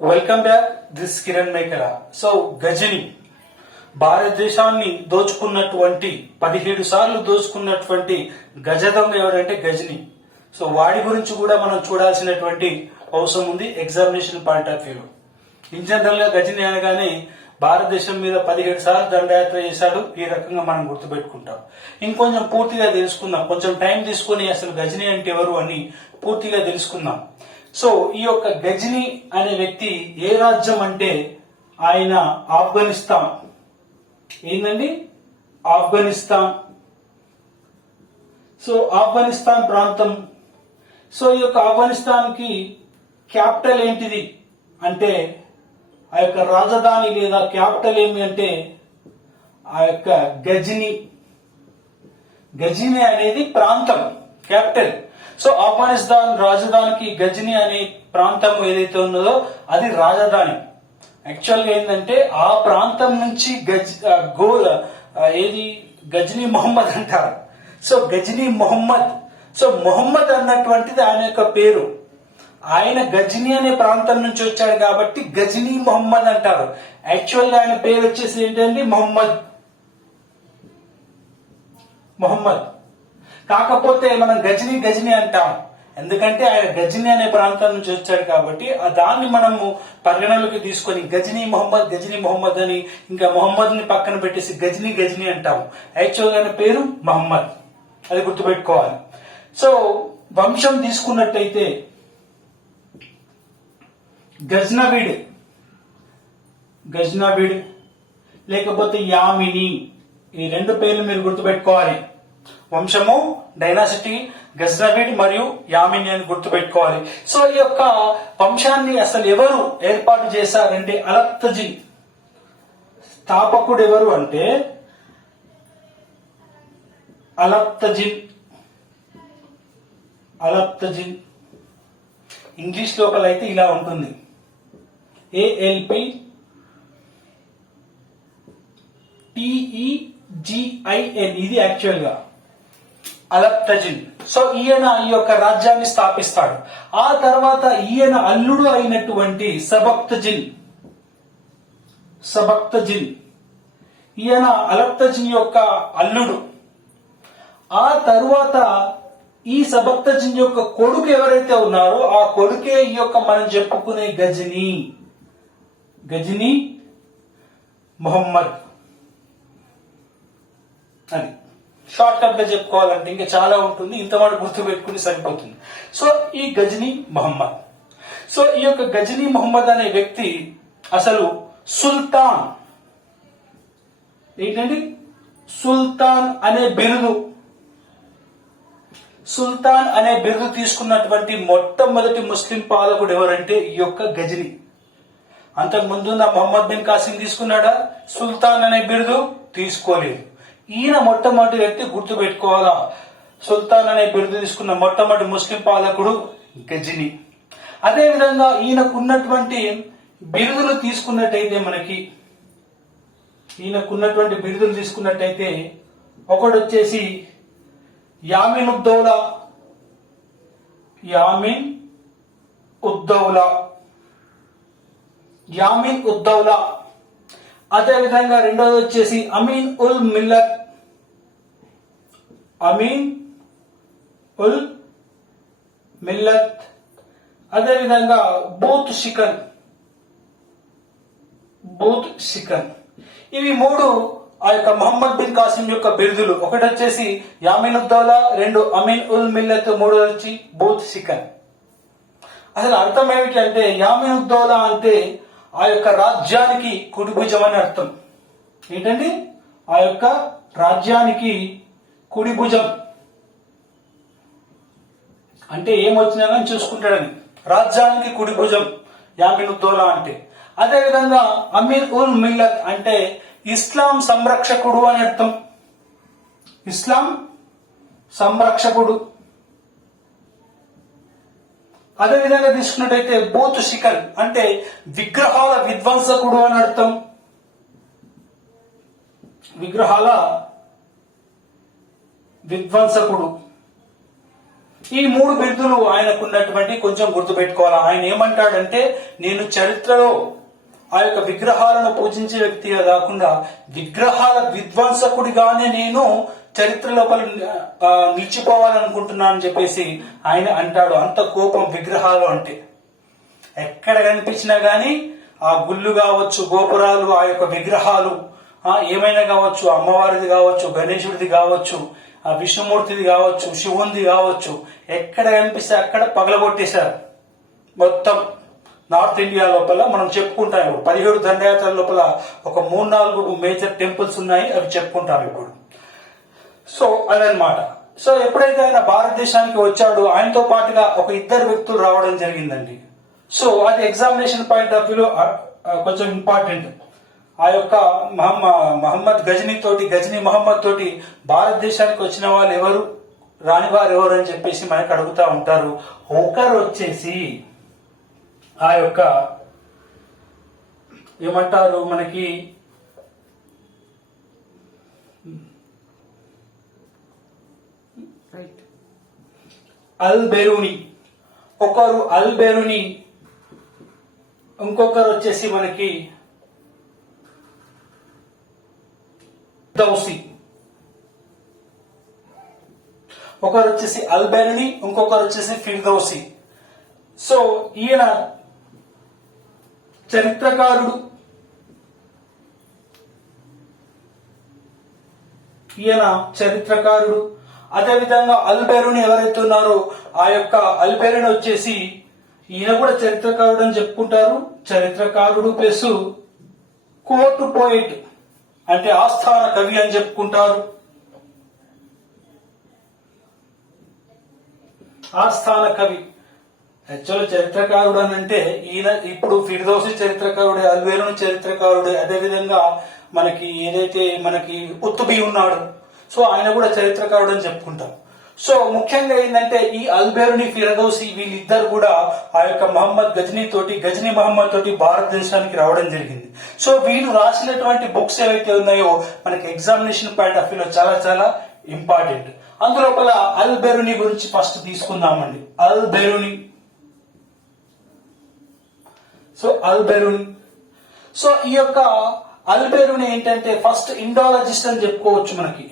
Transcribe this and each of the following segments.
Welcome back. This Kiran మేకల. So Ghajini భారతదేశాన్ని దోచుకున్నటువంటి 17 సార్లు దోచుకున్నటువంటి గజ దొంగ ఎవరంటే గజని. సో వాడి గురించి కూడా మనం చూడాల్సినటువంటి అవసరం ఉంది ఎగ్జామినేషన్ పాయింట్ ఆఫ్ వ్యూలో. ఇన్ జనరల్ గా గజని అనగానే భారతదేశం మీద 17 సార్లు దండయాత్ర చేశాడు. ఈ రకంగా మనం గుర్తుపెట్టుకుంటాం. ఇంకొంచెం పూర్తిగా తెలుసుకుందాం. కొంచెం టైం తీసుకుని అసలు గజని అంటే ఎవరు అని పూర్తిగా తెలుసుకుందాం. సో ఈ యొక్క గజని అనే వ్యక్తి ఏ రాజ్యం అంటే ఆయన ఆఫ్ఘనిస్తాన్. ఏందండి? ఆఫ్ఘనిస్తాన్. సో ఆఫ్ఘనిస్తాన్ ప్రాంతం. సో ఈ యొక్క ఆఫ్ఘనిస్తాన్ కి క్యాపిటల్ ఏంటిది అంటే ఆ యొక్క రాజధాని లేదా క్యాపిటల్ ఏమి అంటే ఆ యొక్క గజని. గజని అనేది ప్రాంతం, క్యాపిటల్. సో ఆఫ్ఘనిస్తాన్ రాజధానికి గజని అనే ప్రాంతం ఏదైతే ఉన్నదో అది రాజధాని. యాక్చువల్ గా ఏంటంటే ఆ ప్రాంతం నుంచి గజనీ మొహమ్మద్ అంటారు. సో గజనీ మొహమ్మద్. సో మొహమ్మద్ అన్నటువంటిది ఆయన యొక్క పేరు. ఆయన గజనీ అనే ప్రాంతం నుంచి వచ్చాడు కాబట్టి గజనీ మొహమ్మద్ అంటారు. యాక్చువల్ గా ఆయన పేరు వచ్చేసి ఏంటంటే మొహమ్మద్. కాకపోతే మనం గజనీ అంటాం. ఎందుకంటే ఆయన గజనీ అనే ప్రాంతం నుంచి వచ్చాడు కాబట్టి దాన్ని మనము పరిగణలోకి తీసుకొని గజనీ మొహమ్మద్ అని ఇంకా మొహమ్మద్ ని పక్కన పెట్టేసి గజనీ అంటాము. యాక్చువల్ గా ఆయన పేరు మొహమ్మద్. అది గుర్తుపెట్టుకోవాలి. సో వంశం తీసుకున్నట్టయితే గజ్నవిడ్ లేకపోతే యామిని, ఈ రెండు పేర్లు మీరు గుర్తుపెట్టుకోవాలి. వంశము డైనాసిటీ గజ్నవిడ్ మరియు యామిని అని గుర్తుపెట్టుకోవాలి. సో ఈ యొక్క వంశాన్ని అసలు ఎవరు ఏర్పాటు చేశారంటే అలప్తజిన్. స్థాపకుడు ఎవరు అంటే అలప్తజిన్. ఇంగ్లీష్ లోపల అయితే ఇలా ఉంటుంది, ALPTEGIN. ఇది యాక్చువల్ గా అలప్తజిన్. సో ఈయన ఈ యొక్క రాజ్యాన్ని స్థాపిస్తాడు. ఆ తర్వాత ఈయన అల్లుడు అయినటువంటి సబక్తజిన్ ఈయన అలప్తజిన్ యొక్క అల్లుడు. ఆ తరువాత ఈ సబక్తజిన్ యొక్క కొడుకు ఎవరైతే ఉన్నారో ఆ కొడుకే ఈ యొక్క మనం చెప్పుకునే గజనీ మొహమ్మద్ అని. షార్ట్ కట్ గా చెప్పుకోవాలంటే ఇంకా చాలా ఉంటుంది, ఇంతవాడు గుర్తు పెట్టుకుని సరిపోతుంది. సో ఈ గజనీ మొహమ్మద్. సో ఈ యొక్క గజనీ మొహమ్మద్ అనే వ్యక్తి అసలు సుల్తాన్. ఏంటండి? సుల్తాన్ అనే బిరుదు తీసుకున్నటువంటి మొట్టమొదటి ముస్లిం పాలకుడు ఎవరంటే ఈ యొక్క గజనీ. అంతకు ముందు మొహమ్మద్ బిన్ కాసిం తీసుకున్నాడా? సుల్తాన్ అనే బిరుదు తీసుకోలేదు. ఈయన మొట్టమొదటి వ్యక్తి, గుర్తు పెట్టుకోవాలా. సుల్తాన్ అనే బిరుదు తీసుకున్న మొట్టమొదటి ముస్లిం పాలకుడు గజనీ. అదే విధంగా ఈయనకున్నటువంటి బిరుదులు తీసుకున్నట్టయితే ఒకటి వచ్చేసి యామిన్ ఉద్దౌలా. అదే విధంగా రెండోది వచ్చేసి అమీన్ ఉల్ మిల్లత్. అదే విధంగా బూత్ షికన్. ఇవి మూడు ఆ యొక్క మొహమ్మద్ బిన్ కాసిం యొక్క బిరుదులు. ఒకటి వచ్చేసి యామిన్ ఉద్దౌలా, రెండు అమీన్ ఉల్ మిల్లత్, మూడోది వచ్చి బూత్ షికన్. అసలు అర్థం ఏమిటి అంటే యామిన్ ఉద్దౌలా అంటే ఆ యొక్క రాజ్యానికి కుడిభుజం అని అర్థం. ఏంటండి? ఆ యొక్క రాజ్యానికి కుడిభుజం అంటే ఏమొచ్చినా కానీ చూసుకుంటాడని. రాజ్యానికి కుడిభుజం యామిన్ ఉద్దౌలా అంటే. అదే విధంగా అమీన్ ఉల్ మిల్లత్ అంటే ఇస్లాం సంరక్షకుడు అని అర్థం. ఇస్లాం సంరక్షకుడు. అదే విధంగా తీసుకున్నట్టయితే బూత్ షికన్ అంటే విగ్రహాల విధ్వంసకుడు అని అర్థం. విగ్రహాల విధ్వంసకుడు. ఈ 3 బిరుదులు ఆయనకున్నటువంటి కొంచెం గుర్తుపెట్టుకోవాలి. ఆయన ఏమంటాడంటే, నేను చరిత్రలో ఆ యొక్క విగ్రహాలను పూజించే వ్యక్తిగా కాకుండా విగ్రహాల విధ్వంసకుడిగానే నేను చరిత్ర లోపల నిలిచిపోవాలనుకుంటున్నానని చెప్పేసి ఆయన అంటాడు. అంత కోపం విగ్రహాలు అంటే. ఎక్కడ కనిపించినా గాని ఆ గుళ్ళు కావచ్చు, గోపురాలు, ఆ యొక్క విగ్రహాలు ఏమైనా కావచ్చు, అమ్మవారిది కావచ్చు, గణేశుడిది కావచ్చు, ఆ విష్ణుమూర్తిది కావచ్చు, శివుంది కావచ్చు, ఎక్కడ కనిపిస్తే అక్కడ పగలగొట్టేశారు. మొత్తం నార్త్ ఇండియా లోపల మనం చెప్పుకుంటాం. 17 దండయాత్రల లోపల ఒక 3-4 మేజర్ టెంపుల్స్ ఉన్నాయి, అవి చెప్పుకుంటాం ఇప్పుడు. సో అదనమాట. సో ఎప్పుడైతే ఆయన భారతదేశానికి వచ్చాడో ఆయనతో పాటుగా ఒక 2 వ్యక్తులు రావడం జరిగిందండి. సో అది ఎగ్జామినేషన్ పాయింట్ ఆఫ్ వ్యూలో కొంచెం ఇంపార్టెంట్. ఆ యొక్క గజనీ మహమ్మద్ తోటి భారతదేశానికి వచ్చిన వాళ్ళు ఎవరు, రాని వారు ఎవరు అని చెప్పేసి మనకు అడుగుతా ఉంటారు. ఒకరు వచ్చేసి ఆ యొక్క ఏమంటారు మనకి అల్ బెరూని, ఒకరు అల్ బెరూని, ఇంకొకరు వచ్చేసి మనకి దౌసి. ఒకరు వచ్చేసి అల్ బెరూని, ఇంకొకరు వచ్చేసి ఫిర్దౌసి. సో ఈయన చరిత్రకారుడు. అదేవిధంగా అల్ బెరూని ఎవరైతే ఉన్నారో ఆ యొక్క అల్ బెరూని వచ్చేసి ఈయన కూడా చరిత్రకారుడు అని చెప్పుకుంటారు. చరిత్రకారుడు ప్లస్ కోర్టు పోయిట్ అంటే ఆస్థాన కవి అని చెప్పుకుంటారు. ఆస్థాన కవి యాక్చువల్ చరిత్రకారుడు అని అంటే ఈయన ఇప్పుడు ఫిర్దౌసి చరిత్రకారుడే, అల్ బెరూని చరిత్రకారుడే. అదేవిధంగా మనకి ఏదైతే మనకి కుతుబీ ఉన్నాడు, సో ఆయన కూడా చరిత్రకారుడు అని చెప్పుకుంటాం. సో ముఖ్యంగా ఏంటంటే ఈ అల్ బెరూని, ఫిర్దౌసి వీళ్ళిద్దరు కూడా ఆ యొక్క గజనీ మహమ్మద్ తోటి భారతదేశానికి రావడం జరిగింది. సో వీళ్ళు రాసినటువంటి బుక్స్ ఏవైతే ఉన్నాయో మనకి ఎగ్జామినేషన్ పాయింట్ ఆఫ్ వ్యూలో చాలా చాలా ఇంపార్టెంట్. అందులోపల అల్ బెరూని గురించి ఫస్ట్ తీసుకుందామండి. అల్ బెరూని. సో ఈ యొక్క అల్ బెరూని ఏంటంటే ఫస్ట్ ఇండాలజిస్ట్ అని చెప్పుకోవచ్చు. మనకి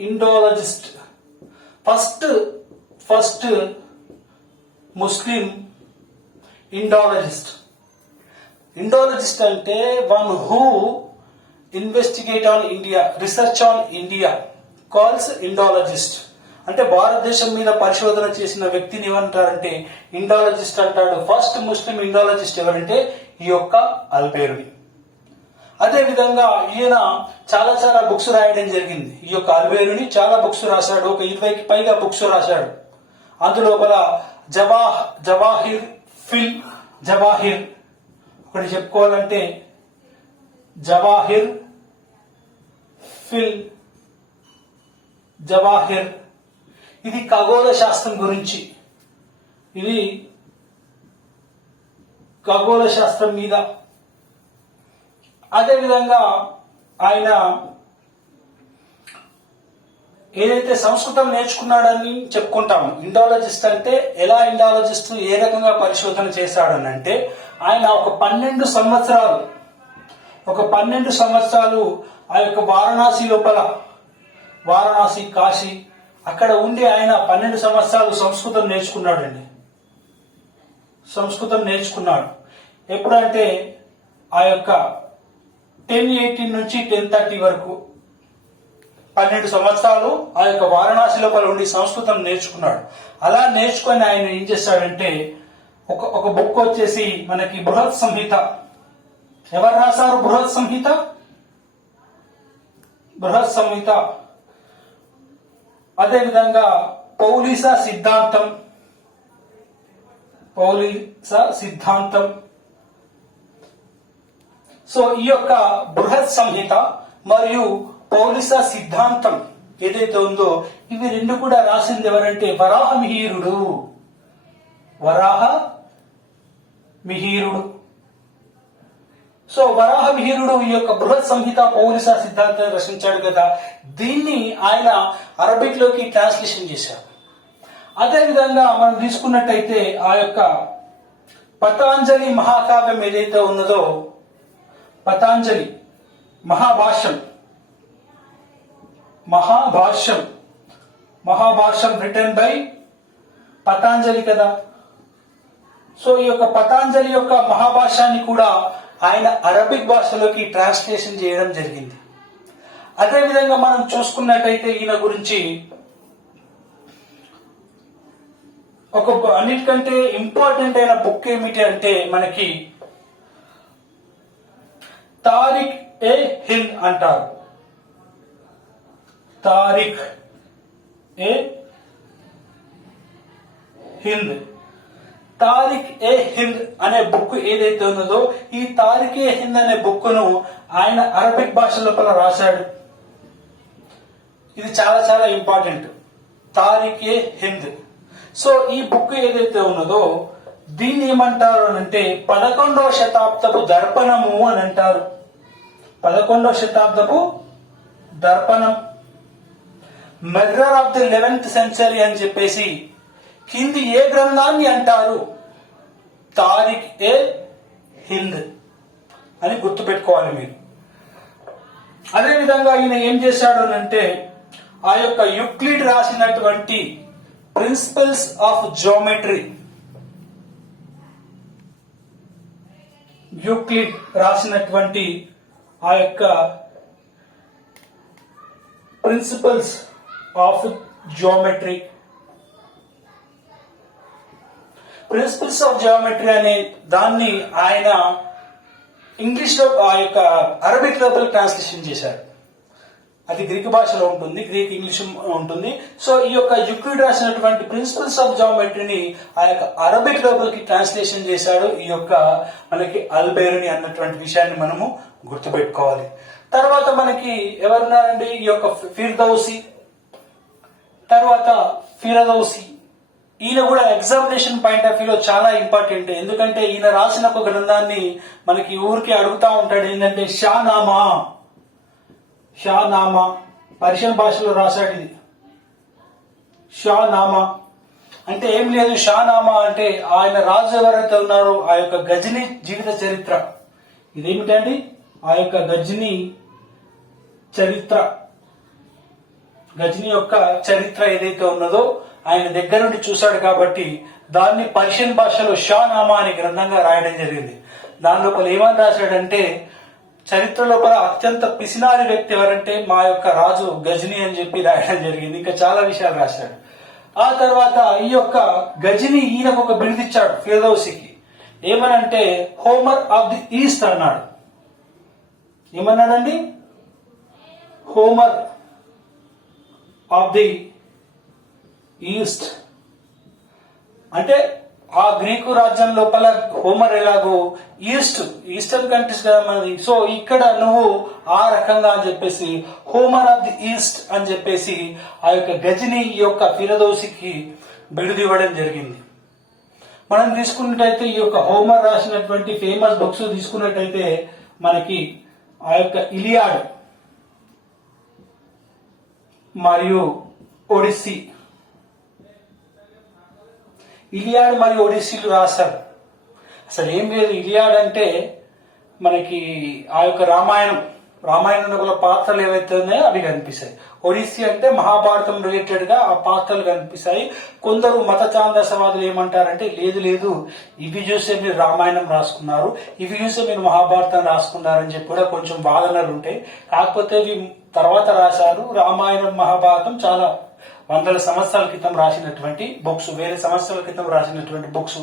Indologist first Muslim Indologist. Indologist అంటే one who investigate on India, research on India calls Indologist. అంటే భారతదేశం మీద పరిశోధన చేసిన వ్యక్తిని ఏమంటారంటే ఇండాలజిస్ట్ అంటాడు. ఫస్ట్ ముస్లిం ఇండాలజిస్ట్ ఎవరంటే ఈ యొక్క అల్ బెరూని. అదే విధంగా ఈయన చాలా చాలా బుక్స్ రాయడం జరిగింది. ఈ యొక్క అల్ బెరూని చాలా బుక్స్ రాశాడు, ఒక 20కి పైగా బుక్స్ రాశాడు. అందులోపల జవాహిర్ ఒకటి చెప్పుకోవాలంటే జవాహిర్ ఇది ఖగోళ శాస్త్రం గురించి, ఇది ఖగోళ శాస్త్రం మీద. అదేవిధంగా ఆయన ఏదైతే సంస్కృతం నేర్చుకున్నాడని చెప్పుకుంటాము. ఇండాలజిస్ట్ అంటే ఎలా ఇండాలజిస్ట్ ఏ రకంగా పరిశోధన చేశాడని అంటే ఆయన ఒక 12 సంవత్సరాలు ఆ యొక్క వారణాసి కాశీ అక్కడ ఉండి ఆయన 12 సంవత్సరాలు సంస్కృతం నేర్చుకున్నాడండి. సంస్కృతం నేర్చుకున్నాడు. ఎప్పుడంటే ఆ యొక్క 1018 నుంచి 1030 వరకు 12 సంవత్సరాలు ఆ యొక్క వారణాసి లోపల ఉండి సంస్కృతం నేర్చుకున్నాడు. అలా నేర్చుకొని ఆయన ఏం చేశాడంటే ఒక బుక్ వచ్చేసి మనకి బృహత్ సంహిత. ఎవరు రాశారు బృహత్ సంహిత? అదేవిధంగా పౌలీస సిద్ధాంతం. సో ఈ యొక్క బృహత్ సంహిత మరియు పౌలిస సిద్ధాంతం ఏదైతే ఉందో ఇవి 2 కూడా రాసింది ఎవరంటే వరాహ మిహిరుడు. సో వరాహ మిహిరుడు ఈ యొక్క బృహత్ సంహిత పౌలిస సిద్ధాంతాన్ని రచించాడు కదా. దీన్ని ఆయన అరబిక్ లోకి ట్రాన్స్లేషన్ చేశారు. అదే విధంగా మనం తీసుకున్నట్టయితే ఆ యొక్క పతాంజలి మహాకావ్యం ఏదైతే ఉన్నదో, పతాంజలి మహాభాష్యం రిటర్న్ బై పతాంజలి కదా. సో ఈ యొక్క పతాంజలి యొక్క మహాభాష్యాన్ని కూడా ఆయన అరబిక్ భాషలోకి ట్రాన్స్లేషన్ చేయడం జరిగింది. అదేవిధంగా మనం చూసుకున్నట్టయితే ఈయన గురించి ఒక అన్నిటికంటే ఇంపార్టెంట్ అయిన బుక్ ఏమిటి అంటే మనకి తారిక్ ఏ హింద్ అంటారు. తారిక్ ఏ హింద్ అనే బుక్ ఏదైతే ఉన్నదో, ఈ తారిక్ ఏ హింద్ అనే బుక్ ను ఆయన అరబిక్ భాష లోపల రాశాడు. ఇది చాలా చాలా ఇంపార్టెంట్, తారిక్ ఏ హింద్. సో ఈ బుక్ ఏదైతే ఉన్నదో దీన్ని ఏమంటారు అని అంటే 11వ శతాబ్దపు దర్పణము అని అంటారు. 11వ శతాబ్దపు దర్పణం, mirror of the 11th century అని చెప్పేసి కింది ఏ గ్రంథాన్ని అంటారు? తారిక్ ఏ హింద్ అని గుర్తుపెట్టుకోవాలి మీరు. అదేవిధంగా ఈయన ఏం చేశాడు అంటే ఆ యొక్క యూక్లిడ్ రాసినటువంటి ప్రిన్సిపల్స్ ఆఫ్ జియోమెట్రీ, యూక్లిడ్ రాసినటువంటి ఆ యొక్క ప్రిన్సిపల్స్ ఆఫ్ జియోమెట్రీ అనే దాన్ని ఆయన ఇంగ్లీష్ లో ఆ యొక్క అరబిక్ లోపల ట్రాన్స్లేషన్ చేశారు. అది గ్రీక్ భాషలో ఉంటుంది, గ్రీక్ ఇంగ్లీష్ ఉంటుంది. సో ఈ యొక్క యూక్లిడ్ రాసినటువంటి ప్రిన్సిపల్స్ ఆఫ్ జియోమెట్రీని ఆ యొక్క అరబిక్ లోపలికి ట్రాన్స్లేషన్ చేశాడు ఈ యొక్క మనకి అల్బేరుని అన్నటువంటి విషయాన్ని మనము గుర్తుపెట్టుకోవాలి. తర్వాత మనకి ఎవరున్నారండి? ఈ యొక్క ఫిరదౌసి. ఈయన కూడా ఎగ్జామినేషన్ పాయింట్ ఆఫ్ వ్యూలో చాలా ఇంపార్టెంట్. ఎందుకంటే ఈయన రాసిన ఒక గ్రంథాన్ని మనకి ఊరికి అడుగుతా ఉంటాడు, ఏంటంటే షానామా పర్షియన్ భాషలో రాశాడు. ఇది షానామా అంటే ఏం లేదు. షానామా అంటే ఆయన రాజు ఎవరైతే ఉన్నారో ఆ యొక్క గజనీ జీవిత చరిత్ర. ఇదేమిటండి? ఆ యొక్క గజనీ యొక్క చరిత్ర ఏదైతే ఉన్నదో ఆయన దగ్గర నుండి చూశాడు కాబట్టి దాన్ని పర్షియన్ భాషలో షానామా అనే గ్రంథంగా రాయడం జరిగింది. దాని లోపల ఏమని రాశాడంటే, చరిత్ర లోపల అత్యంత పిసినారి వ్యక్తి ఎవరంటే మా యొక్క రాజు గజనీ అని చెప్పి రాయడం జరిగింది. ఇంకా చాలా విషయాలు రాశాడు. ఆ తర్వాత ఈ యొక్క గజనీ ఈయనకు ఒక బిరుదిచ్చాడు ఫిరదౌసికి. ఏమనంటే హోమర్ ఆఫ్ ది ఈస్ట్ అన్నాడు. ఏమన్నాడండి? హోమర్ ఆఫ్ ది ఈస్ట్ అంటే ఆ గ్రీకు రాజ్యం లోపల హోమర్ ఎలాగో ఈస్టర్న్ కంట్రీస్ కదా మనది. సో ఇక్కడ నువ్వు ఆ రకంగా అని చెప్పేసి హోమర్ ఆఫ్ ది ఈస్ట్ అని చెప్పేసి ఆ యొక్క గజనీ యొక్క ఫిరదౌసికి బిరుదు ఇవ్వడం జరిగింది. మనం తీసుకున్నట్టయితే ఈ యొక్క హోమర్ రాసినటువంటి ఫేమస్ బుక్స్ తీసుకున్నట్టయితే మనకి ఆ యొక్క ఇలియాడ్ మరియు ఒడిస్సీ, ఇలియాడ్ మరియు ఒడిస్సీలు రాశారు. అసలు ఏం లేదు, ఇలియాడ్ అంటే మనకి ఆ యొక్క రామాయణంలో పాత్రలు ఏవైతే ఉన్నాయో అవి కనిపిస్తాయి. ఒడిస్సీ అంటే మహాభారతం రిలేటెడ్ గా ఆ పాత్రలు కనిపిస్తాయి. కొందరు మత ఛాందసవాదులు ఏమంటారంటే లేదు ఇవి చూసే మీరు రామాయణం రాసుకున్నారు, ఇవి చూసే మీరు మహాభారతం రాసుకున్నారని చెప్పి కూడా కొంచెం వాదనలు ఉంటాయి. కాకపోతే ఇవి తర్వాత రాశారు. రామాయణం మహాభారతం చాలా వందల సంవత్సరాల క్రితం రాసినటువంటి బుక్స్, వేరే సంవత్సరాల క్రితం రాసినటువంటి బుక్స్,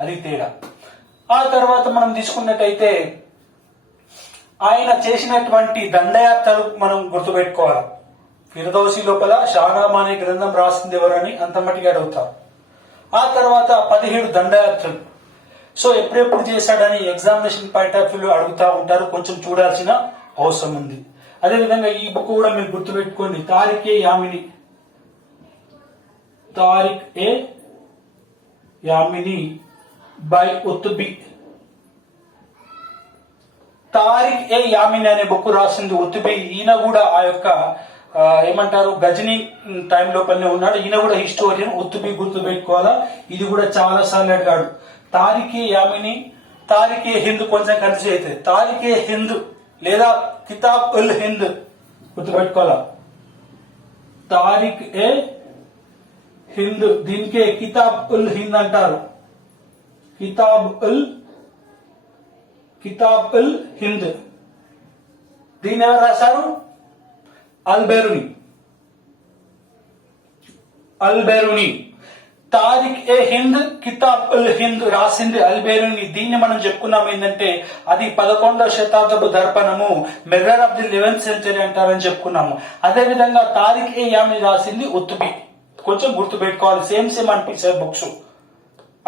అది తేడా. ఆ తర్వాత మనం తీసుకున్నట్టయితే ఆయన చేసినటువంటి దండయాత్రలు మనం గుర్తుపెట్టుకోవాలి. ఫిరదౌసి లోపల షానామా అనే గ్రంథం రాసింది ఎవరని అంత మట్టిగా అడుగుతారు. ఆ తర్వాత 17 దండయాత్రలు. సో ఎప్పుడెప్పుడు చేశాడని ఎగ్జామినేషన్ పాయింట్ ఆఫ్ వ్యూలో అడుగుతా ఉంటారు, కొంచెం చూడాల్సిన అవసరం ఉంది. అదేవిధంగా ఈ బుక్ కూడా మీరు గుర్తుపెట్టుకోండి, తారిక్ ఏ యామిని బై ఉత్బి. తారిక్ ఏ యామిని అనే బుక్ రాసింది ఉత్బి. ఈయన కూడా ఆ యొక్క ఏమంటారు గజని టైం లోపలనే ఉన్నాడు. ఈయన కూడా హిస్టోరియన్, గుర్తు పెట్టుకోవాలా. ఇది కూడా చాలా సార్లు అడిగాడు. తారిఖే యామిని, తారిఖే హింద్ కొంచెం కన్ఫ్యూజ్ అవుతుంది. తారిఖే హింద్ లేదా కితాబ్ ఉల్ హింద్ గుర్తుపెట్టుకోవాలా. తారిఖ్ ఏ హింద్, దీనికే కితాబ్ ఉల్ హింద్ అంటారు. కితాబ్ ఉల్ హింద్. దీన్ని ఎవరు రాశారు? అల్బెరుని. తారిఖ్ ఏ హింద్, కితాబ్ ఉల్ హింద్ రాసింది అల్బెరుని. దీన్ని మనం చెప్పుకున్నాం ఏంటంటే అది 11వ శతాబ్దపు దర్పణము, mirror of the 11th century అంటారని చెప్పుకున్నాము. అదే విధంగా తారిఖ్ ఏ యామిని రాసింది ఉత్తుబి. కొంచెం గుర్తు పెట్టుకోవాలి, సేమ్ అనిపించే బుక్స్.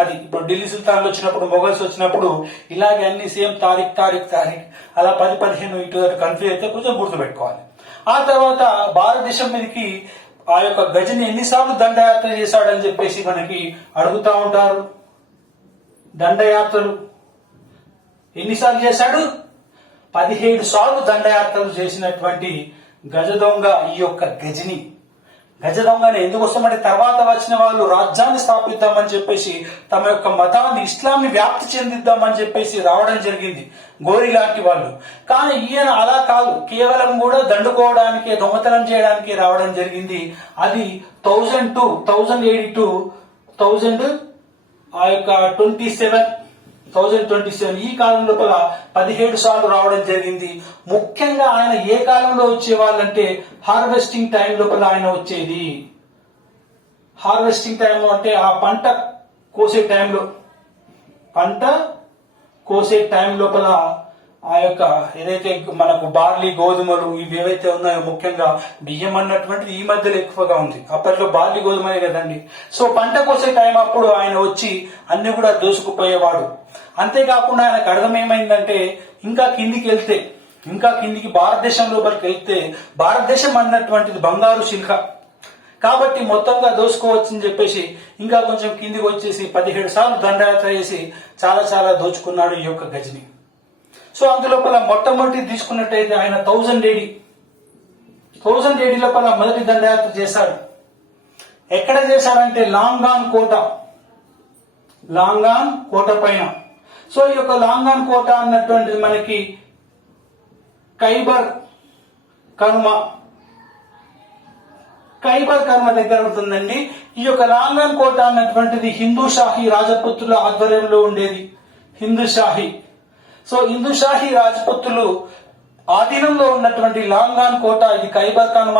అది ఇప్పుడు ఢిల్లీ సుల్తాన్లు వచ్చినప్పుడు, మొఘల్స్ వచ్చినప్పుడు ఇలాగే అన్ని సేమ్ తారిఖ్ అలా 10-15 ఇటు కన్ఫ్యూజ్ అయితే కొంచెం గుర్తు పెట్టుకోవాలి. ఆ తర్వాత భారతదేశం మీదకి ఆ యొక్క గజని ఎన్నిసార్లు దండయాత్ర చేశాడని చెప్పేసి మనకి అడుగుతా ఉంటారు. దండయాత్రలు ఎన్నిసార్లు చేశాడు? 17 సార్లు దండయాత్రలు చేసినటువంటి గజ దొంగ ఈ యొక్క గజని. గజ దొంగని ఎందుకు వస్తామంటే తర్వాత వచ్చిన వాళ్ళు రాజ్యాన్ని స్థాపిద్దామని చెప్పేసి తమ యొక్క మతాన్ని, ఇస్లాంని వ్యాప్తి చెందిద్దామని చెప్పేసి రావడం జరిగింది, గోరి లాంటి వాళ్ళు. కానీ ఈయన అలా కాదు, కేవలం కూడా దండుకోవడానికి, దొంగతనం చేయడానికి రావడం జరిగింది. అది 1000 ఆ యొక్క 1027 ఈ కాలం లోపల 17 సార్లు రావడం జరిగింది. ముఖ్యంగా ఆయన ఏ కాలంలో వచ్చేవాళ్ళంటే హార్వెస్టింగ్ టైం లోపల ఆయన వచ్చేది. హార్వెస్టింగ్ టైంలో అంటే ఆ పంట కోసే టైం లోపల ఆ యొక్క ఏదైతే మనకు బార్లీ, గోధుమలు ఇవి ఏవైతే ఉన్నాయో, ముఖ్యంగా బియ్యం అన్నటువంటిది ఈ మధ్యలో ఎక్కువగా ఉంది. అప్పట్లో బార్లీ, గోధుమలే కదండి. సో పంట కోసే టైం అప్పుడు ఆయన వచ్చి అన్ని కూడా దోసుకుపోయేవాడు. అంతేకాకుండా ఆయనకు అర్థం ఏమైందంటే ఇంకా కిందికి భారతదేశం లోపలికి వెళ్తే భారతదేశం అన్నటువంటిది బంగారు శిల్క కాబట్టి మొత్తంగా దోచుకోవచ్చని చెప్పేసి ఇంకా కొంచెం కిందికి వచ్చేసి 17 సార్లు దండయాత్ర చేసి చాలా దోచుకున్నాడు ఈ యొక్క గజని. సో అందులోపల మొట్టమొదటి తీసుకున్నట్టయితే ఆయన 1000 AD లోపల మొదటి దండయాత్ర చేశాడు. ఎక్కడ చేశాడంటే లాంగాన్ కోట పైన. సో ఈ యొక్క లాంగాన్ కోట అన్నటువంటిది మనకి ఖైబర్ కర్మ దగ్గర ఉంటుందండి. ఈ యొక్క లాంగాన్ కోట అన్నటువంటిది హిందూ షాహీ రాజపుత్రుల ఆధ్వర్యంలో ఉండేది. హిందూ షాహీ రాజపుత్రులు ఆధీనంలో ఉన్నటువంటి లాంగాన్ కోట, ఇది ఖైబర్ కర్మ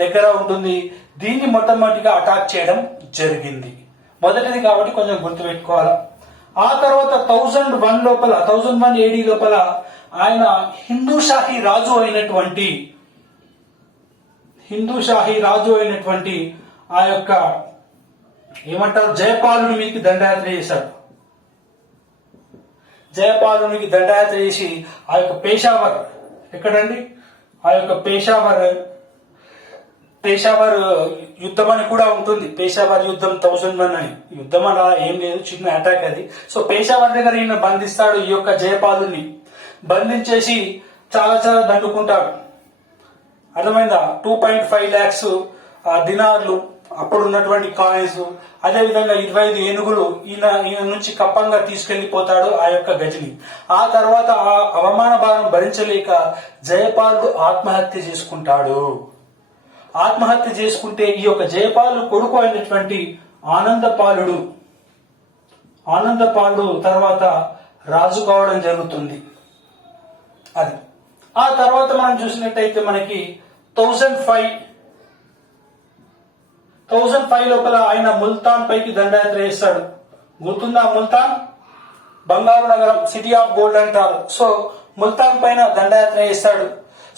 దగ్గర ఉంటుంది. దీన్ని మొట్టమొదటిగా అటాక్ చేయడం జరిగింది. మొదటిది కాబట్టి కొంచెం గుర్తుపెట్టుకోవాలి. ఆ తర్వాత 1001 AD లోపల ఆయన హిందూ షాహీ రాజు అయినటువంటి ఆ యొక్క ఏమంటారు జయపాలుని మీకు దండయాత్ర చేశాడు. జయపాలునికి దండయాత్ర చేసి ఆ యొక్క పేషావర్ ఎక్కడండి, ఆ యొక్క పేషావర్ యుద్ధం అని కూడా ఉంటుంది. పేషావర్ యుద్ధం 1001 అని. యుద్ధం అలా ఏం లేదు, చిన్న అటాక్ అది. సో పేషావర్ దగ్గర ఈయన బంధిస్తాడు. ఈ యొక్క జయపాలుని బంధించేసి చాలా దండుకుంటాడు. అర్థమైందా? 2.5 lakhs దినార్లు అప్పుడు ఉన్నటువంటి కాయిన్స్, అదేవిధంగా 25 ఏనుగులు ఈయన నుంచి కప్పంగా తీసుకెళ్లిపోతాడు ఆ యొక్క గజని. ఆ తర్వాత ఆ అవమాన భారం భరించలేక జయపాలుడు ఆత్మహత్య చేసుకుంటాడు. ఆత్మహత్య చేసుకుంటే ఈ యొక్క జయపాలు కొడుకు అయినటువంటి ఆనందపాలుడు తర్వాత రాజు కావడం జరుగుతుంది. అది ఆ తర్వాత మనం చూసినట్టయితే మనకి 1005 లోపల ఆయన ముల్తాన్ పైకి దండయాత్ర చేస్తాడు. గుర్తుందా? ముల్తాన్ బంగారు నగరం, సిటీ ఆఫ్ గోల్డ్ అంటారు. సో ముల్తాన్ పైన దండయాత్ర చేస్తాడు.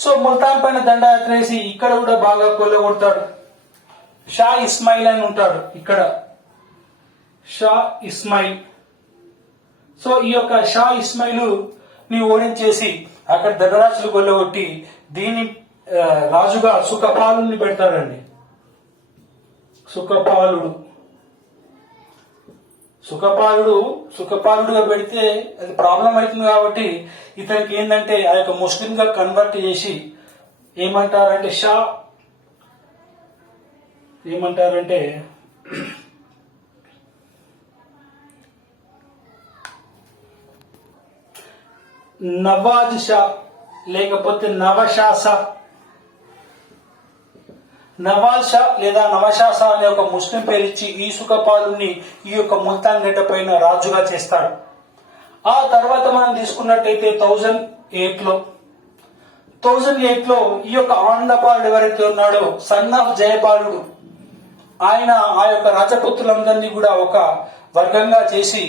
సో ముల్తాన్ పైన దండయాత్ర చేసి ఇక్కడ కూడా బాగా కొల్లగొడతాడు. షా ఇస్మాయిల్ అని ఉంటాడు ఇక్కడ, షా ఇస్మాయిల్. సో ఈ యొక్క షా ఇస్మాయిల్ ని ఓడించేసి అక్కడ ధనరాశులు కొల్లగొట్టి దీన్ని రాజుగా సుఖపాలుని పెడతాడండి. సుఖపాలుడుగా పెడితే అది ప్రాబ్లం అవుతుంది కాబట్టి ఇతనికి ఏంటంటే ఆ యొక్క ముస్లిం గా కన్వర్ట్ చేసి ఏమంటారంటే ఏమంటారంటే నవాజ్ షా లేకపోతే నవశాస, నవాజ్ షా లేదా నవశాస అనే ఒక ముస్లిం పేరిచ్చి ఈ సుఖపాలుని ఈ యొక్క ముల్తాన్ గడ్డ పైన రాజుగా చేస్తాడు. ఆ తర్వాత మనం తీసుకున్నట్టయితే 1008 లో ఈ యొక్క ఆనందపాలుడు ఎవరైతే ఉన్నాడో సన్ ఆఫ్ జయపాలుడు, ఆయన ఆ యొక్క రాజపుత్రులందరినీ కూడా ఒక వర్గంగా చేసి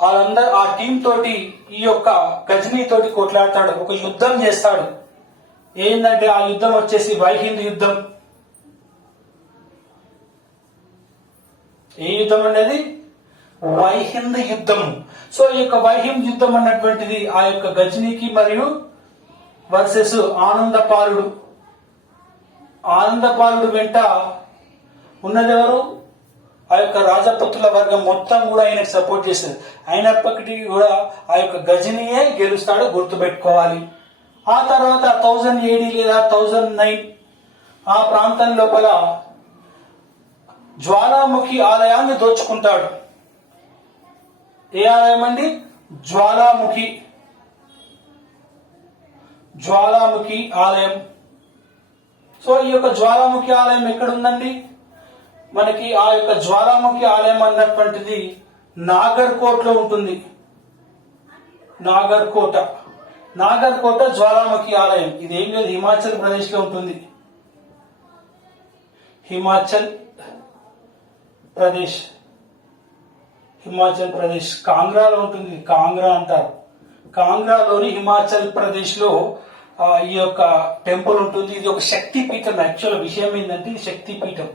వాళ్ళందరూ ఆ టీం తోటి ఈ యొక్క గజనీ తోటి కొట్లాడతాడు, ఒక యుద్ధం చేస్తాడు. ఏంటంటే ఆ యుద్ధం వచ్చేసి వైహింద్ యుద్ధం. ఏ యుద్ధం అనేది? వైహింద్ యుద్ధం. సో ఈ యొక్క వైహింద్ యుద్ధం అన్నటువంటిది ఆ యొక్క గజనీకి మరియు వర్సెస్ ఆనందపాలుడు. ఆనందపాలుడు వెంట ఉన్నదెవరు? ఆ యొక్క రాజపుత్రుల వర్గం మొత్తం కూడా ఆయనకు సపోర్ట్ చేస్తుంది. అయినప్పటికీ కూడా ఆ యొక్క గజనీయే గెలుస్తాడు, గుర్తుపెట్టుకోవాలి. ఆ తర్వాత 1000 AD లేదా 1009 ఆ ప్రాంతం లోపల జ్వాలాముఖి ఆలయాన్ని దోచుకుంటాడు. ఏ ఆలయం అండి? జ్వాలాముఖి ఆలయం. సో ఈ యొక్క జ్వాలాముఖి ఆలయం ఎక్కడుందండి? మనకి ఆ యొక్క జ్వాలాముఖి ఆలయం అన్నటువంటిది నాగర్కోట్ లో ఉంటుంది. నాగర్కోట జ్వాలాముఖి ఆలయం. ఇది ఏం లేదు, హిమాచల్ ప్రదేశ్ లో ఉంటుంది. హిమాచల్ ప్రదేశ్ కాంగ్రాలో ఉంటుంది. కాంగ్రా అంటారు. కాంగ్రాలోని హిమాచల్ ప్రదేశ్ లో ఈ యొక్క టెంపుల్ ఉంటుంది. ఇది ఒక శక్తి పీఠం. యాక్చువల్ విషయం ఏంటంటే ఇది శక్తి పీఠం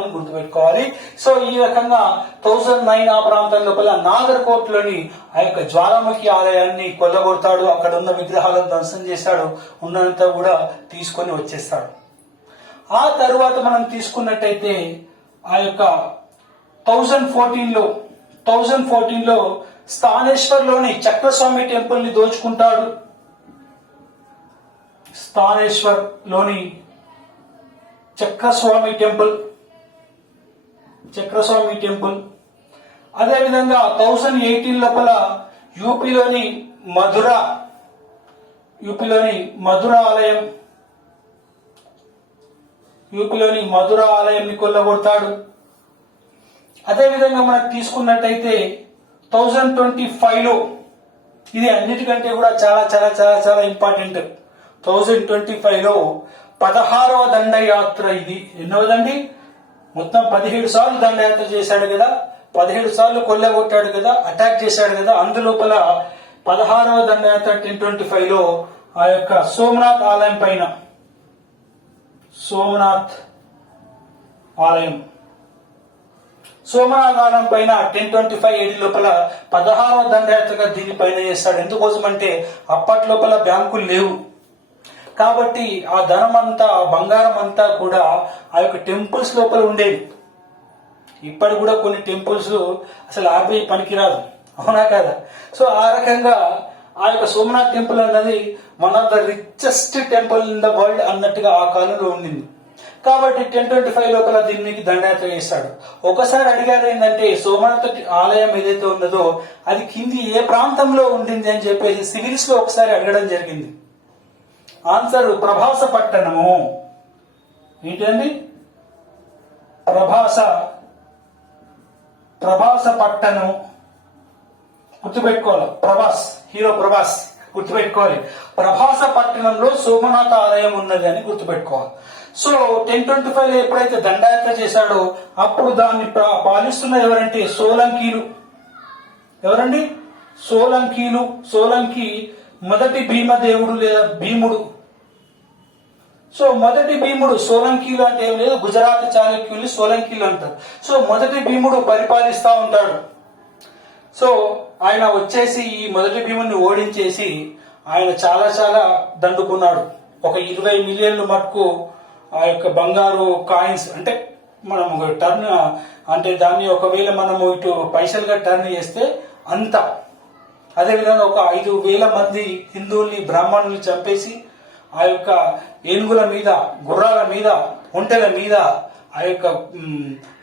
అని గుర్తుపెట్టుకోవాలి. సో ఈ రకంగా 1009 ఆ ప్రాంతం లోపల నాగర్కోట్ లోని ఆ యొక్క జ్వాలాముఖి ఆలయాన్ని కొల్లగొడతాడు. అక్కడ ఉన్న విగ్రహాలను ధ్వంసం చేశాడు. ఉన్నంతా కూడా తీసుకొని వచ్చేస్తాడు. ఆ తరువాత మనం తీసుకున్నట్టయితే ఆ యొక్క 1014లో స్థానేశ్వర్ లోని చక్రస్వామి టెంపుల్ ని దోచుకుంటాడు. స్థానేశ్వర్ లోని చక్రస్వామి టెంపుల్. అదేవిధంగా 1018 లోపల యూపీలోని మధుర ఆలయాన్ని కొల్లగొడతాడు. అదేవిధంగా మనకు తీసుకున్నట్టయితే 1025లో ఇది అన్నిటికంటే కూడా చాలా చాలా చాలా చాలా ఇంపార్టెంట్. 1025లో 16వ దండయాత్ర. ఇది ఎన్నవదండి? మొత్తం 17 సార్లు దండయాత్ర చేశాడు కదా, 17 సార్లు కొల్లగొట్టాడు కదా, అటాక్ చేశాడు కదా. అందులోపల 16వ దండయాత్ర 1025లో ఆ యొక్క సోమనాథ్ ఆలయం పైన 1025 AD లోపల 16వ దండయాత్రగా దీనిపైన చేస్తాడు. ఎందుకోసం అంటే అప్పట్లోపల బ్యాంకులు లేవు కాబట్టి ఆ ధనం అంతా, బంగారం అంతా కూడా ఆ యొక్క టెంపుల్స్ లోపల ఉండేది. ఇప్పటి కూడా కొన్ని టెంపుల్స్ అసలు ఆర్బీఐ పనికిరాదు, అవునా కదా? సో ఆ రకంగా ఆ యొక్క సోమనాథ్ టెంపుల్ అన్నది one of the richest temple in the world అన్నట్టుగా ఆ కాలంలో ఉండింది. కాబట్టి 1025 లోపల దీనికి దండయాత్ర చేస్తాడు. ఒకసారి అడిగారు ఏంటంటే సోమనాథ్ ఆలయం ఏదైతే ఉన్నదో అది కింది ఏ ప్రాంతంలో ఉండింది అని చెప్పేసి సివిల్స్ లో ఒకసారి అడగడం జరిగింది. ఆన్సర్ ప్రభాస పట్టణము. ఏంటండి? ప్రభాస పట్టణం. గుర్తుపెట్టుకోవాలి. హీరో ప్రభాస్ గుర్తుపెట్టుకోవాలి. ప్రభాస పట్టణంలో సోమనాథ ఆలయం ఉన్నది అని గుర్తుపెట్టుకోవాలి. సో 1025లో ఎప్పుడైతే దండయాత్ర చేశాడో అప్పుడు దాన్ని పాలిస్తున్న ఎవరంటే సోలంకీలు. ఎవరండి? సోలంకి మొదటి భీమదేవుడు లేదా భీముడు. సో మొదటి భీముడు సోలంకీలు అంటే ఏం లేదు, గుజరాత్ చాళుక్యుల్ని సోలంకీలు అంటారు. సో మొదటి భీముడు పరిపాలిస్తా ఉంటాడు. సో ఆయన వచ్చేసి ఈ మొదటి భీముడిని ఓడించేసి ఆయన చాలా చాలా దండుకున్నాడు. ఒక 20 మిలియన్లు మటుకు ఆ యొక్క బంగారు కాయిన్స్, అంటే మనం టర్న్ అంటే దాన్ని ఒకవేళ మనము ఇటు పైసలుగా టర్న్ చేస్తే అంత. అదేవిధంగా ఒక 5,000 మంది హిందువుల్ని, బ్రాహ్మణుల్ని చంపేసి ఆ యొక్క ఏనుగుల మీద, గుర్రాల మీద ఒంటెల మీద ఆ యొక్క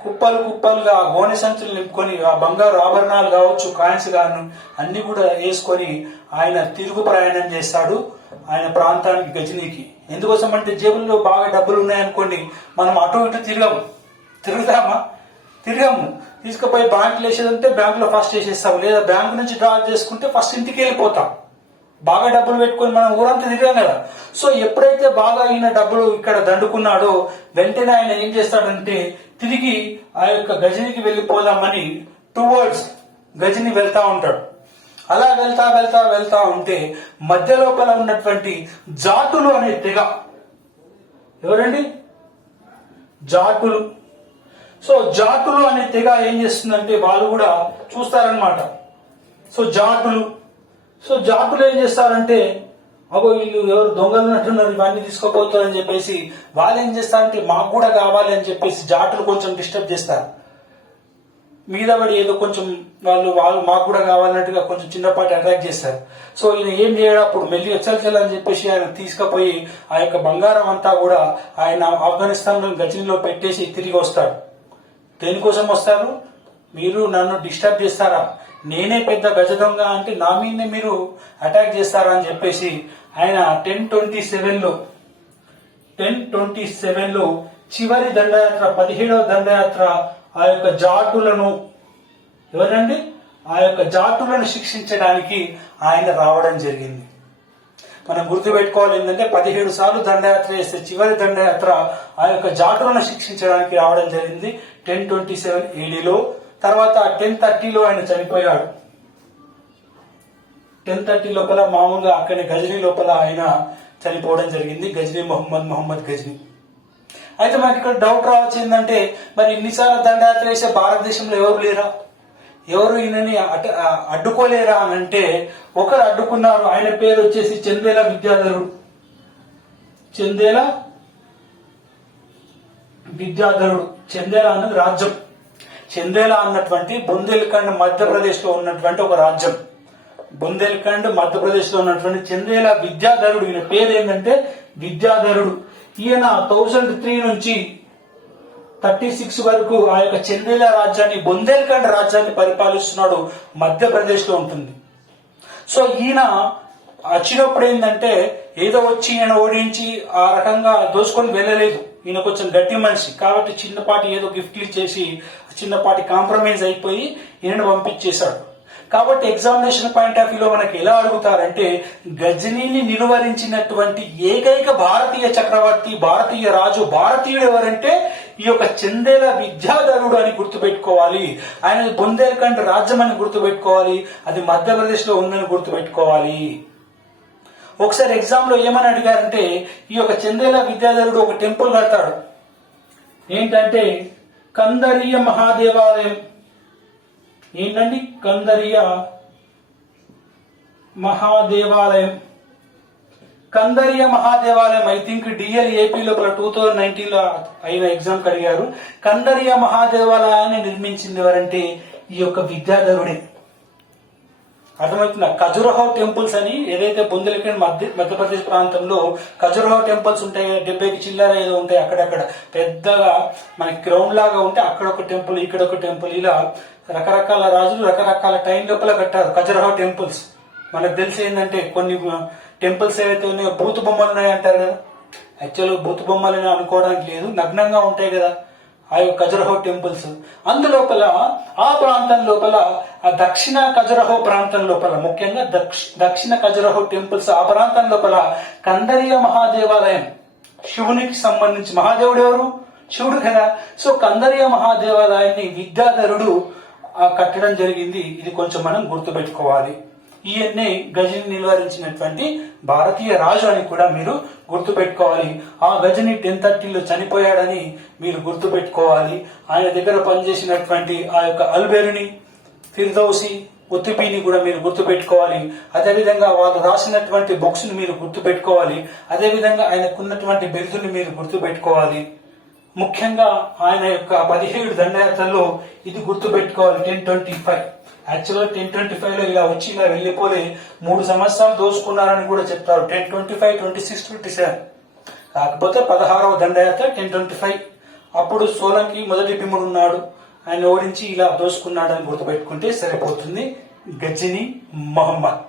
కుప్పలు కుప్పలుగా గోనె సంచులు నింపుకొని ఆ బంగారు ఆభరణాలు కావచ్చు, కాయిన్స్ గాను అన్ని కూడా వేసుకొని ఆయన తిరుగు ప్రయాణం చేస్తాడు ఆయన ప్రాంతానికి, గజనీకి. ఎందుకోసం అంటే జేబుల్లో బాగా డబ్బులు ఉన్నాయనుకోండి, మనం అటు ఇటు తిరుగుతామా? తిరగము. తీసుకుపోయి బ్యాంకులు వేసేదంటే బ్యాంకులో ఫస్ట్ వేసేస్తాం, లేదా బ్యాంకు నుంచి డ్రా చేసుకుంటే ఫస్ట్ ఇంటికి వెళ్ళిపోతాం. బాగా డబ్బులు పెట్టుకొని మనం ఊరంతా తిరిగాం కదా. సో ఎప్పుడైతే బాగా ఈయన డబ్బులు ఇక్కడ దండుకున్నాడో వెంటనే ఆయన ఏం చేస్తాడంటే తిరిగి ఆ యొక్క గజనికి వెళ్ళిపోదామని టువర్డ్స్ గజని వెళ్తా ఉంటాడు. అలా వెళ్తా వెళ్తా వెళ్తా ఉంటే మధ్య లోపల ఉన్నటువంటి జాటులు అనే తెగ, ఎవరండి? జాటులు. సో జాటులు అనే తెగ ఏం చేస్తుందంటే వాళ్ళు కూడా చూస్తారనమాట. సో జాటులు ఏం చేస్తారంటే అగో వీళ్ళు ఎవరు దొంగలు ఉన్నట్టున్నారు, ఇవన్నీ తీసుకోపోతారని చెప్పేసి వాళ్ళు ఏం చేస్తారంటే మాకు కూడా కావాలి అని చెప్పేసి జాటులు కొంచెం డిస్టర్బ్ చేస్తారు. మీద పడి ఏదో కొంచెం వాళ్ళు మాకు కూడా కావాలన్నట్టుగా కొంచెం చిన్నపాటి అటాక్ చేస్తారు. సో ఈయన ఏం చేయడం, అప్పుడు మెల్లి చల్ అని చెప్పేసి ఆయన తీసుకుపోయి ఆ యొక్క బంగారం అంతా కూడా ఆయన ఆఫ్ఘనిస్తాన్ లో గజనీలో పెట్టేసి తిరిగి వస్తాడు. దేనికోసం వస్తారు? మీరు నన్ను డిస్టర్బ్ చేస్తారా, నేనే పెద్ద గజ దొంగ అంటే నా మీదనే మీరు అటాక్ చేస్తారా అని చెప్పేసి ఆయన 1027లో చివరి దండయాత్ర, 17వ దండయాత్ర ఆ యొక్క జాటులను, ఎవరండి? ఆ యొక్క జాటులను శిక్షించడానికి ఆయన రావడం జరిగింది. మనం గుర్తుపెట్టుకోవాలి ఏంటంటే 17 సార్లు దండయాత్ర చేస్తే చివరి దండయాత్ర ఆ యొక్క జాటులను శిక్షించడానికి రావడం జరిగింది 1027 ADలో. తర్వాత 1030లో ఆయన చనిపోయాడు. 1030 లోపల మామూలుగా అక్కడి గజనీ లోపల ఆయన చనిపోవడం జరిగింది, గజనీ మొహమ్మద్ గజనీ. అయితే మనకి ఇక్కడ డౌట్ రావచ్చు ఏంటంటే మరి ఇన్నిసార్లు దండయాత్ర చేసే భారతదేశంలో ఎవరు లేరా, ఎవరు ఈయనని అడ్డుకోలేరా అని అంటే ఒకరు అడ్డుకున్నారు. ఆయన పేరు వచ్చేసి చందేల విద్యాధరుడు. చందేల అన్నది రాజ్యం. చందేల అన్నటువంటి బుందేల్ఖండ్ మధ్యప్రదేశ్ లో ఉన్నటువంటి ఒక రాజ్యం. బుందేల్ఖండ్ మధ్యప్రదేశ్ లో ఉన్నటువంటి చందేల విద్యాధరుడు, ఈయన పేరు ఏంటంటే విద్యాధరుడు. ఈయన 1003 నుంచి 36 వరకు ఆ యొక్క చందేల రాజ్యాన్ని, బుందేల్ఖండ్ రాజ్యాన్ని పరిపాలిస్తున్నాడు. మధ్యప్రదేశ్ లో ఉంటుంది. సో ఈయన వచ్చినప్పుడు ఏంటంటే ఏదో వచ్చి ఈయన ఓడించి ఆ రకంగా దోచుకొని వెళ్ళలేదు. ఈయన కొంచెం గట్టి మనిషి కాబట్టి చిన్నపాటి ఏదో గిఫ్ట్లు ఇచ్చేసి చిన్నపాటి కాంప్రమైజ్ అయిపోయి ఈయనను పంపించేశాడు. కాబట్టి ఎగ్జామినేషన్ పాయింట్ ఆఫ్ వ్యూలో మనకి ఎలా అడుగుతారంటే గజనీని నిలువరించినటువంటి ఏకైక భారతీయ చక్రవర్తి, భారతీయ రాజు, భారతీయుడు ఎవరంటే ఈ యొక్క చందేల విద్యాధరుడు అని గుర్తుపెట్టుకోవాలి. ఆయన బుందేల్ఖండ్ రాజ్యం అని గుర్తుపెట్టుకోవాలి, అది మధ్యప్రదేశ్ లో ఉందని గుర్తుపెట్టుకోవాలి. ఒకసారి ఎగ్జామ్ లో ఏమని అడిగారంటే ఈ యొక్క చందేల విద్యాధరుడు ఒక టెంపుల్ కడతాడు. ఏంటంటే కందరీయ మహాదేవాలయం. ఏంటండి Kandariya మహాదేవాలయం? Kandariya మహాదేవాలయం I think DL AP లోపల 2019లో అయిన ఎగ్జామ్ అడిగారు. కందరీయ మహాదేవాలయాన్ని నిర్మించింది ఎవరంటే ఈ యొక్క విద్యాధరుడే. అర్థమవుతుందా? ఖజురహో టెంపుల్స్ అని ఏదైతే బుందేల్ఖండ్ మధ్యప్రదేశ్ ప్రాంతంలో ఖజురహో టెంపుల్స్ ఉంటాయి, 70కి చిల్లర ఏదో ఉంటాయి అక్కడక్కడ, పెద్దగా మనకి గ్రౌండ్ లాగా ఉంటే అక్కడ ఒక టెంపుల్, ఇక్కడ ఒక టెంపుల్, ఇలా రకరకాల రాజులు రకరకాల టైం లోపల కట్టారు ఖజురహో టెంపుల్స్. మనకు తెలిసి ఏంటంటే కొన్ని టెంపుల్స్ ఏవైతే ఉన్నాయో బూతు బొమ్మలు ఉన్నాయి అంటారు కదా, యాక్చువల్గా బూతు బొమ్మలని అనుకోవడానికి లేదు, నగ్నంగా ఉంటాయి కదా ఆ యొక్క ఖజురహో టెంపుల్స్. అందులోపల ఆ ప్రాంతం లోపల ఆ దక్షిణ ఖజురహో ప్రాంతం లోపల, ముఖ్యంగా దక్షిణ ఖజురహో టెంపుల్స్ ఆ ప్రాంతం లోపల కందరీయ మహాదేవాలయం, శివునికి సంబంధించి, మహాదేవుడు ఎవరు? శివుడు కదా. సో కందరీయ మహాదేవాలయాన్ని విద్యాధరుడు కట్టడం జరిగింది. ఇది కొంచెం మనం గుర్తుపెట్టుకోవాలి. ఈయన్నే గజని నిలువరించినటువంటి భారతీయ రాజు అని కూడా మీరు గుర్తుపెట్టుకోవాలి. ఆ గజని 1030లో చనిపోయాడని మీరు గుర్తుపెట్టుకోవాలి. ఆయన దగ్గర పనిచేసినటువంటి ఆ యొక్క అల్బెరుని, ఫిర్దౌసి, ఉత్తిబీని కూడా మీరు గుర్తుపెట్టుకోవాలి. అదేవిధంగా వాళ్ళు రాసినటువంటి బుక్స్ ని మీరు గుర్తుపెట్టుకోవాలి. అదేవిధంగా ఆయనకున్నటువంటి బిరుదుని మీరు గుర్తుపెట్టుకోవాలి. ముఖ్యంగా ఆయన యొక్క 17 దండయాత్రలో ఇది గుర్తుపెట్టుకోవాలి. 1025 యాక్చువల్గా 1025లో ఇలా వచ్చి ఇలా వెళ్ళిపోలే, 3 సంవత్సరాలు దోచుకున్నారని కూడా చెప్తారు. 1025, 26, 27 కాకపోతే 16వ దండయాత్ర 1025 అప్పుడు సోలంకి మొదటి భీముడు ఉన్నాడు, ఆయన ఓడించి ఇలా దోచుకున్నాడని గుర్తుపెట్టుకుంటే సరిపోతుంది. గజని మహమ్మద్.